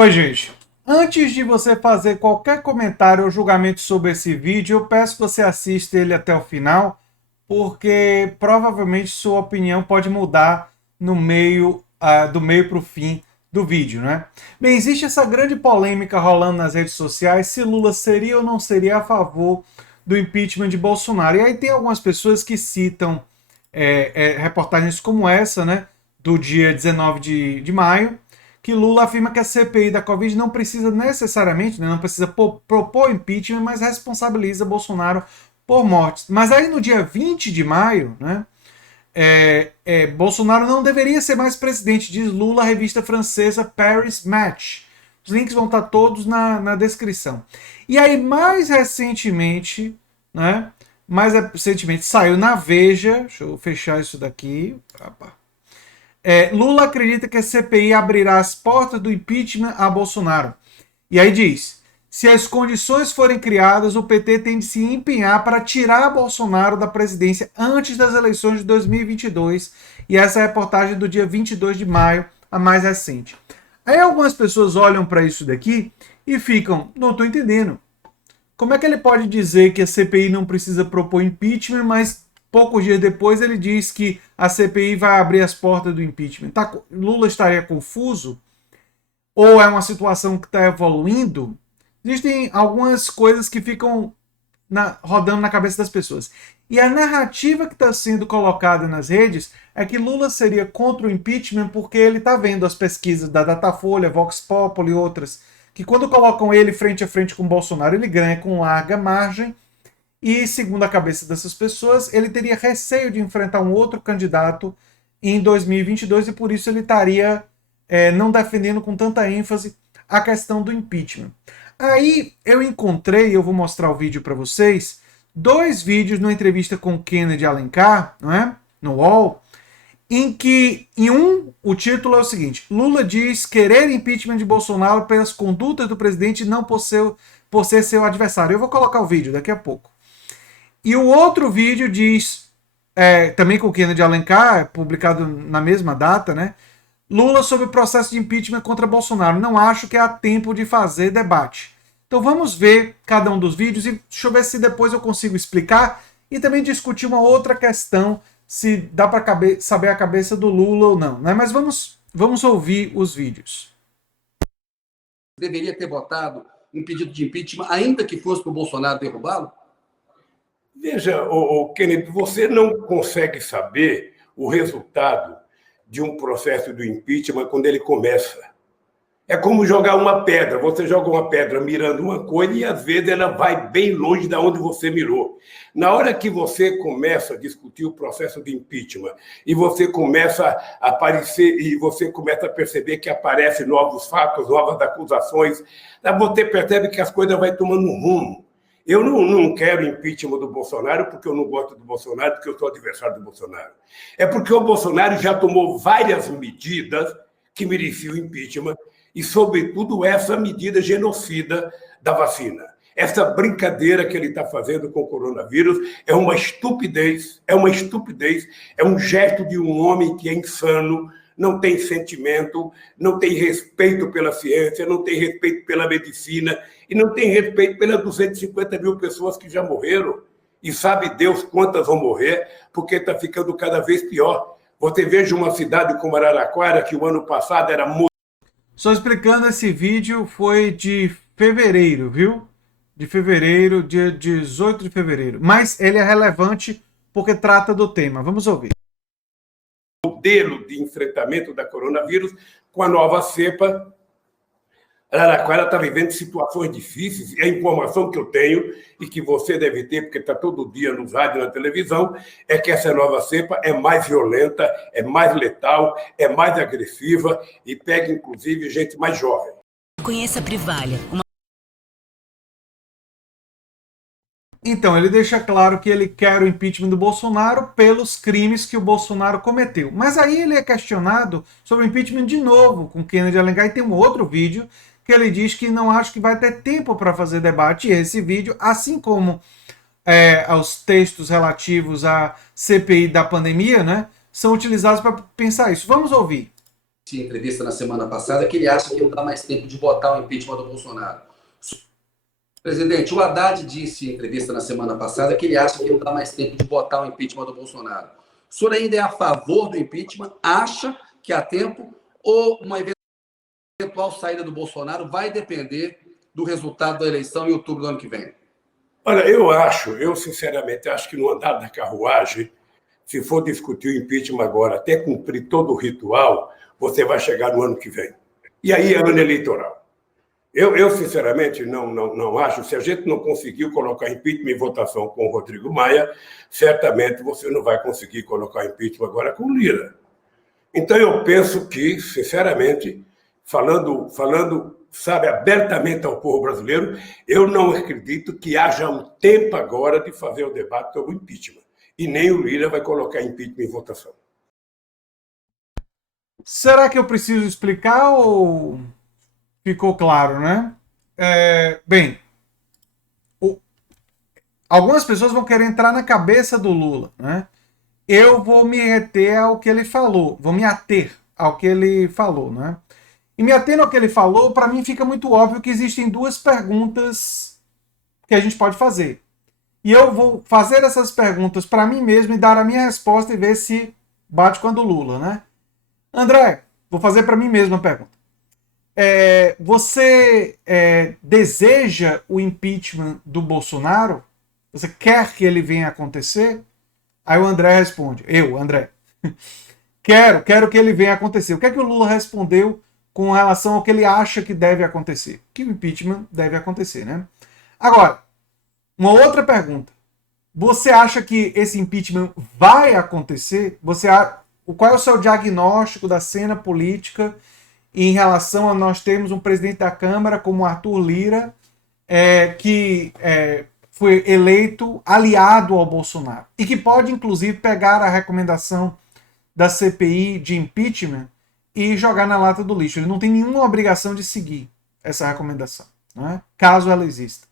Oi, gente. Antes de você fazer qualquer comentário ou julgamento sobre esse vídeo, eu peço que você assista ele até o final, porque provavelmente sua opinião pode mudar no meio, do meio para o fim do vídeo, né? Bem, existe essa grande polêmica rolando nas redes sociais se Lula seria ou não seria a favor do impeachment de Bolsonaro. E aí tem algumas pessoas que citam reportagens como essa, né, do dia 19 de maio, que Lula afirma que a CPI da Covid não precisa necessariamente, né, não precisa propor impeachment, mas responsabiliza Bolsonaro por mortes. Mas aí no dia 20 de maio, né, Bolsonaro não deveria ser mais presidente, diz Lula, a revista francesa Paris Match. Os links vão estar todos na descrição. E aí, mais recentemente saiu na Veja, deixa eu fechar isso daqui. Lula acredita que a CPI abrirá as portas do impeachment a Bolsonaro. E aí diz: se as condições forem criadas, o PT tem de se empenhar para tirar Bolsonaro da presidência antes das eleições de 2022. E essa é a reportagem do dia 22 de maio, a mais recente. Aí algumas pessoas olham para isso daqui e ficam: não estou entendendo. Como é que ele pode dizer que a CPI não precisa propor impeachment, mas poucos dias depois ele diz que a CPI vai abrir as portas do impeachment? Lula estaria confuso? Ou é uma situação que está evoluindo? Existem algumas coisas que ficam rodando na cabeça das pessoas. E a narrativa que está sendo colocada nas redes é que Lula seria contra o impeachment porque ele está vendo as pesquisas da Datafolha, Vox Populi e outras, que quando colocam ele frente a frente com Bolsonaro, ele ganha com larga margem. E, segundo a cabeça dessas pessoas, ele teria receio de enfrentar um outro candidato em 2022 e por isso ele estaria não defendendo com tanta ênfase a questão do impeachment. Aí eu encontrei, eu vou mostrar o vídeo para vocês, dois vídeos numa entrevista com Kennedy Alencar, não é? No UOL, em que, o título é o seguinte: Lula diz querer impeachment de Bolsonaro pelas condutas do presidente e não por ser seu adversário. Eu vou colocar o vídeo daqui a pouco. E o outro vídeo diz, também com o Kennedy Alencar, publicado na mesma data, né? Lula sobre o processo de impeachment contra Bolsonaro. Não acho que há tempo de fazer debate. Então vamos ver cada um dos vídeos e deixa eu ver se depois eu consigo explicar e também discutir uma outra questão, se dá para saber a cabeça do Lula ou não, né? Mas vamos ouvir os vídeos. Deveria ter votado um pedido de impeachment, ainda que fosse para o Bolsonaro derrubá-lo? Veja, Kennedy, você não consegue saber o resultado de um processo do impeachment quando ele começa. É como jogar uma pedra. Você joga uma pedra mirando uma coisa e, às vezes, ela vai bem longe de onde você mirou. Na hora que você começa a discutir o processo de impeachment e você começa a aparecer e você começa a perceber que aparecem novos fatos, novas acusações, você percebe que as coisas vão tomando um rumo. Eu não quero impeachment do Bolsonaro porque eu não gosto do Bolsonaro, porque eu sou adversário do Bolsonaro. É porque o Bolsonaro já tomou várias medidas que mereciam impeachment e, sobretudo, essa medida genocida da vacina. Essa brincadeira que ele está fazendo com o coronavírus é uma estupidez, é um gesto de um homem que é insano, não tem sentimento, não tem respeito pela ciência, não tem respeito pela medicina e não tem respeito pelas 250 mil pessoas que já morreram. E sabe Deus quantas vão morrer, porque está ficando cada vez pior. Você veja uma cidade como Araraquara, que o ano passado era muito... Só explicando, esse vídeo foi de fevereiro, viu? De fevereiro, dia 18 de fevereiro. Mas ele é relevante porque trata do tema. Vamos ouvir. Modelo de enfrentamento da coronavírus com a nova cepa. Araraquara está vivendo situações difíceis e a informação que eu tenho e que você deve ter, porque está todo dia nos rádios e na televisão, é que essa nova cepa é mais violenta, é mais letal, é mais agressiva e pega, inclusive, gente mais jovem. Conheça a Privalha. Então, ele deixa claro que ele quer o impeachment do Bolsonaro pelos crimes que o Bolsonaro cometeu. Mas aí ele é questionado sobre o impeachment de novo com Kennedy Alencar, e tem um outro vídeo que ele diz que não acha que vai ter tempo para fazer debate. E esse vídeo, assim como aos textos relativos à CPI da pandemia, né, são utilizados para pensar isso. Vamos ouvir. em entrevista na semana passada que ele acha que não dá mais tempo de botar o impeachment do Bolsonaro. Presidente, o Haddad disse em entrevista na semana passada que ele acha que não dá mais tempo de botar o impeachment do Bolsonaro. O senhor ainda é a favor do impeachment? Acha que há tempo? Ou uma eventual saída do Bolsonaro vai depender do resultado da eleição em outubro do ano que vem? Olha, eu sinceramente acho que no andar da carruagem, se for discutir o impeachment agora, até cumprir todo o ritual, você vai chegar no ano que vem. E aí é ano eleitoral. Eu sinceramente, não acho, se a gente não conseguiu colocar impeachment em votação com o Rodrigo Maia, certamente você não vai conseguir colocar impeachment agora com o Lira. Então, eu penso que, sinceramente, falando, sabe, abertamente ao povo brasileiro, eu não acredito que haja um tempo agora de fazer o debate sobre o impeachment. E nem o Lira vai colocar impeachment em votação. Será que eu preciso explicar ou ficou claro, né? Bem, algumas pessoas vão querer entrar na cabeça do Lula, né? Eu vou me reter ao que ele falou, vou me ater ao que ele falou, né? E me atendo ao que ele falou, para mim fica muito óbvio que existem duas perguntas que a gente pode fazer. E eu vou fazer essas perguntas para mim mesmo e dar a minha resposta e ver se bate com a do Lula, né? André, vou fazer para mim mesmo a pergunta. Você deseja o impeachment do Bolsonaro? Você quer que ele venha acontecer? Aí o André responde, André, quero que ele venha acontecer. O que é que o Lula respondeu com relação ao que ele acha que deve acontecer? Que o impeachment deve acontecer, né? Agora, uma outra pergunta. Você acha que esse impeachment vai acontecer? Qual é o seu diagnóstico da cena política em relação a nós termos um presidente da Câmara como Arthur Lira, que foi eleito aliado ao Bolsonaro e que pode, inclusive, pegar a recomendação da CPI de impeachment e jogar na lata do lixo. Ele não tem nenhuma obrigação de seguir essa recomendação, né? Caso ela exista.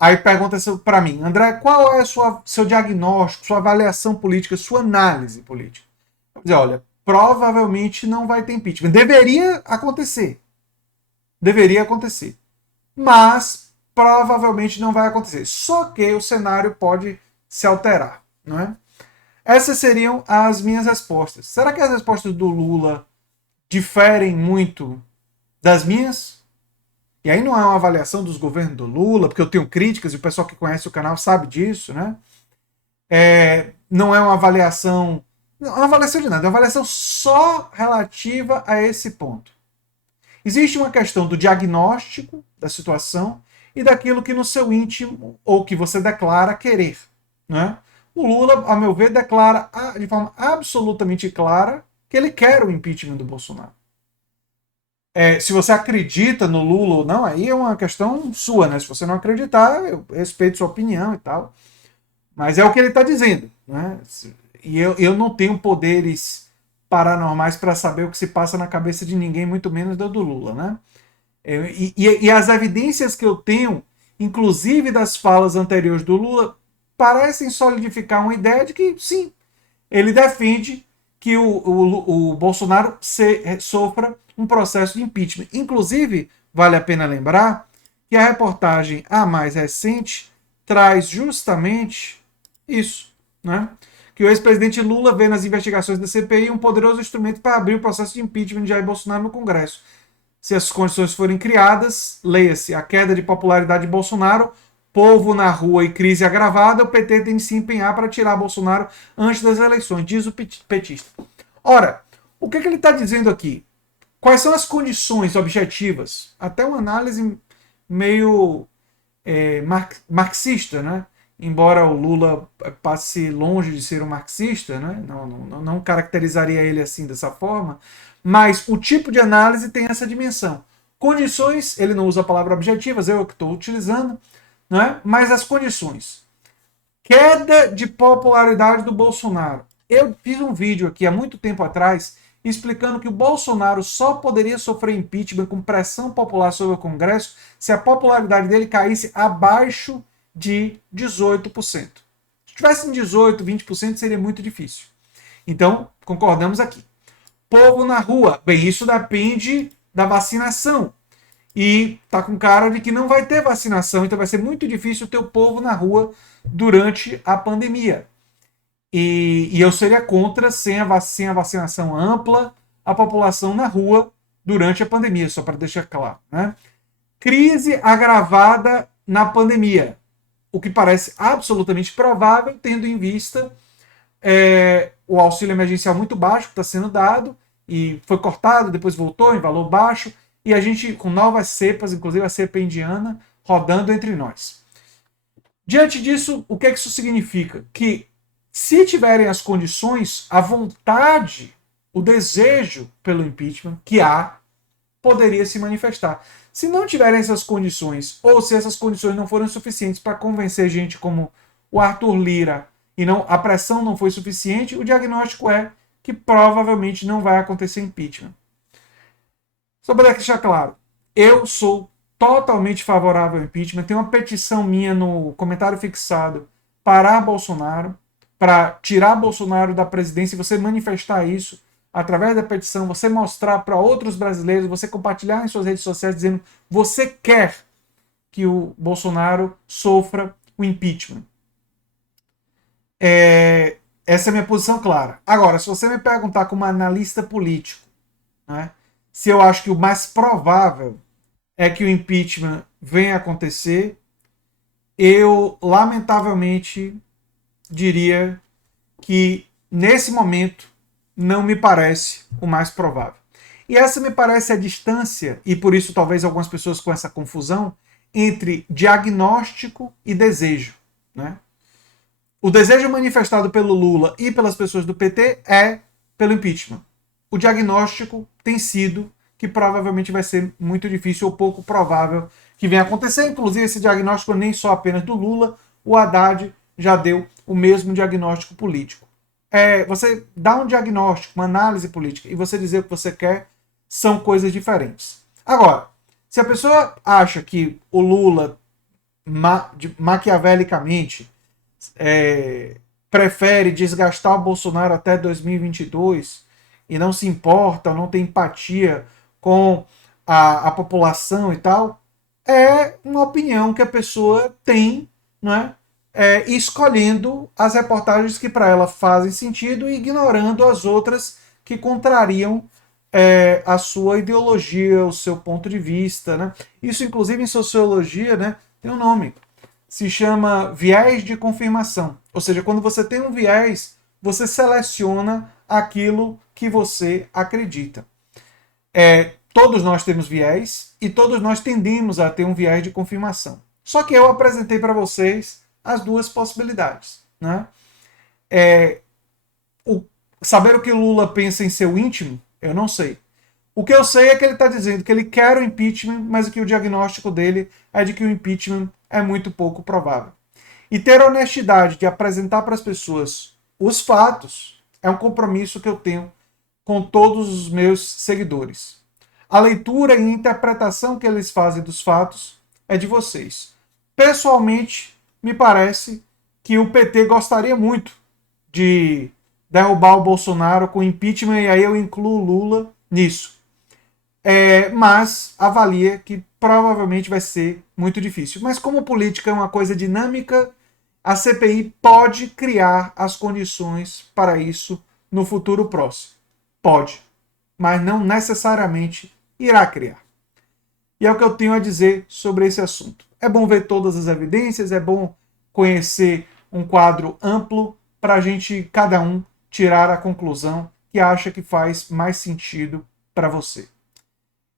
Aí pergunta para mim, André, qual é seu diagnóstico, sua avaliação política, sua análise política? Vou dizer, olha, provavelmente não vai ter impeachment. Deveria acontecer. Mas provavelmente não vai acontecer. Só que o cenário pode se alterar, não é? Essas seriam as minhas respostas. Será que as respostas do Lula diferem muito das minhas? E aí não é uma avaliação dos governos do Lula, porque eu tenho críticas e o pessoal que conhece o canal sabe disso, né? Não é uma avaliação... Não é uma avaliação de nada, é uma avaliação só relativa a esse ponto. Existe uma questão do diagnóstico da situação e daquilo que no seu íntimo, ou que você declara querer, né? O Lula, a meu ver, declara de forma absolutamente clara que ele quer o impeachment do Bolsonaro. Se você acredita no Lula ou não, aí é uma questão sua, né? Se você não acreditar, eu respeito sua opinião e tal. Mas é o que ele está dizendo, né? E eu não tenho poderes paranormais para saber o que se passa na cabeça de ninguém, muito menos do Lula, né? E as evidências que eu tenho, inclusive das falas anteriores do Lula, parecem solidificar uma ideia de que, sim, ele defende que o Bolsonaro sofra um processo de impeachment. Inclusive, vale a pena lembrar que a reportagem a mais recente traz justamente isso, né? Que o ex-presidente Lula vê nas investigações da CPI um poderoso instrumento para abrir o processo de impeachment de Jair Bolsonaro no Congresso. Se as condições forem criadas, leia-se, a queda de popularidade de Bolsonaro, povo na rua e crise agravada, o PT tem de se empenhar para tirar Bolsonaro antes das eleições, diz o petista. Ora, o que ele está dizendo aqui? Quais são as condições objetivas? Até uma análise meio marxista, né? Embora o Lula passe longe de ser um marxista, né? Não caracterizaria ele assim dessa forma, mas o tipo de análise tem essa dimensão. Condições, ele não usa a palavra objetivas, eu que estou utilizando, né? Mas as condições. Queda de popularidade do Bolsonaro. Eu fiz um vídeo aqui há muito tempo atrás explicando que o Bolsonaro só poderia sofrer impeachment com pressão popular sobre o Congresso se a popularidade dele caísse abaixo de 18%. Se tivesse em 18%, 20% seria muito difícil. Então, concordamos aqui. povo na rua. Bem, isso depende da vacinação. E tá com cara de que não vai ter vacinação, então vai ser muito difícil ter o povo na rua durante a pandemia. E eu seria contra, sem a vacinação ampla, a população na rua durante a pandemia, só para deixar claro. Né? Crise agravada na pandemia, o que parece absolutamente provável, tendo em vista o auxílio emergencial muito baixo que está sendo dado, e foi cortado, depois voltou em valor baixo, e a gente com novas cepas, inclusive a cepa indiana, rodando entre nós. Diante disso, o que isso significa? Que se tiverem as condições, a vontade, o desejo pelo impeachment que há, poderia se manifestar. Se não tiverem essas condições, ou se essas condições não forem suficientes para convencer gente como o Arthur Lira, e a pressão não foi suficiente, o diagnóstico é que provavelmente não vai acontecer impeachment. Só para deixar claro, eu sou totalmente favorável ao impeachment. Tem uma petição minha no comentário fixado: parar Bolsonaro, para tirar Bolsonaro da presidência, e você manifestar isso através da petição, você mostrar para outros brasileiros, você compartilhar em suas redes sociais dizendo que você quer que o Bolsonaro sofra o impeachment. Essa é a minha posição clara. Agora, se você me perguntar como analista político, né, se eu acho que o mais provável é que o impeachment venha a acontecer, eu lamentavelmente diria que nesse momento não me parece o mais provável. E essa me parece a distância, e por isso talvez algumas pessoas com essa confusão, entre diagnóstico e desejo. Né? O desejo manifestado pelo Lula e pelas pessoas do PT é pelo impeachment. O diagnóstico tem sido que provavelmente vai ser muito difícil ou pouco provável que venha acontecer. Inclusive, esse diagnóstico nem só apenas do Lula, o Haddad já deu o mesmo diagnóstico político. Você dá um diagnóstico, uma análise política, e você dizer o que você quer, são coisas diferentes. Agora, se a pessoa acha que o Lula, maquiavelicamente, prefere desgastar o Bolsonaro até 2022 e não se importa, não tem empatia com a população e tal, é uma opinião que a pessoa tem, né? Escolhendo as reportagens que para ela fazem sentido e ignorando as outras que contrariam a sua ideologia, o seu ponto de vista. Né? Isso, inclusive, em sociologia, né, tem um nome. Se chama viés de confirmação. Ou seja, quando você tem um viés, você seleciona aquilo que você acredita. Todos nós temos viés e todos nós tendemos a ter um viés de confirmação. Só que eu apresentei para vocês as duas possibilidades. Né? Saber o que Lula pensa em seu íntimo, eu não sei. O que eu sei é que ele está dizendo que ele quer o impeachment, mas que o diagnóstico dele é de que o impeachment é muito pouco provável. E ter a honestidade de apresentar para as pessoas os fatos é um compromisso que eu tenho com todos os meus seguidores. A leitura e interpretação que eles fazem dos fatos é de vocês. Pessoalmente, me parece que o PT gostaria muito de derrubar o Bolsonaro com impeachment, e aí eu incluo o Lula nisso. Mas avalia que provavelmente vai ser muito difícil. Mas como política é uma coisa dinâmica, a CPI pode criar as condições para isso no futuro próximo. Pode, mas não necessariamente irá criar. E é o que eu tenho a dizer sobre esse assunto. É bom ver todas as evidências, é bom conhecer um quadro amplo para a gente, cada um, tirar a conclusão que acha que faz mais sentido para você.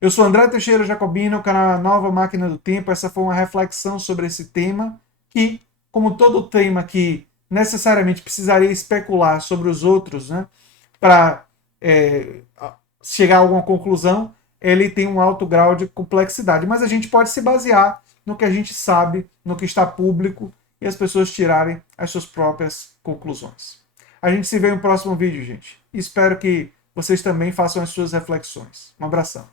Eu sou André Teixeira Jacobino, canal Nova Máquina do Tempo. Essa foi uma reflexão sobre esse tema que, como todo tema que necessariamente precisaria especular sobre os outros, né, para chegar a alguma conclusão, ele tem um alto grau de complexidade. Mas a gente pode se basear no que a gente sabe, no que está público, e as pessoas tirarem as suas próprias conclusões. A gente se vê no próximo vídeo, gente. Espero que vocês também façam as suas reflexões. Um abração.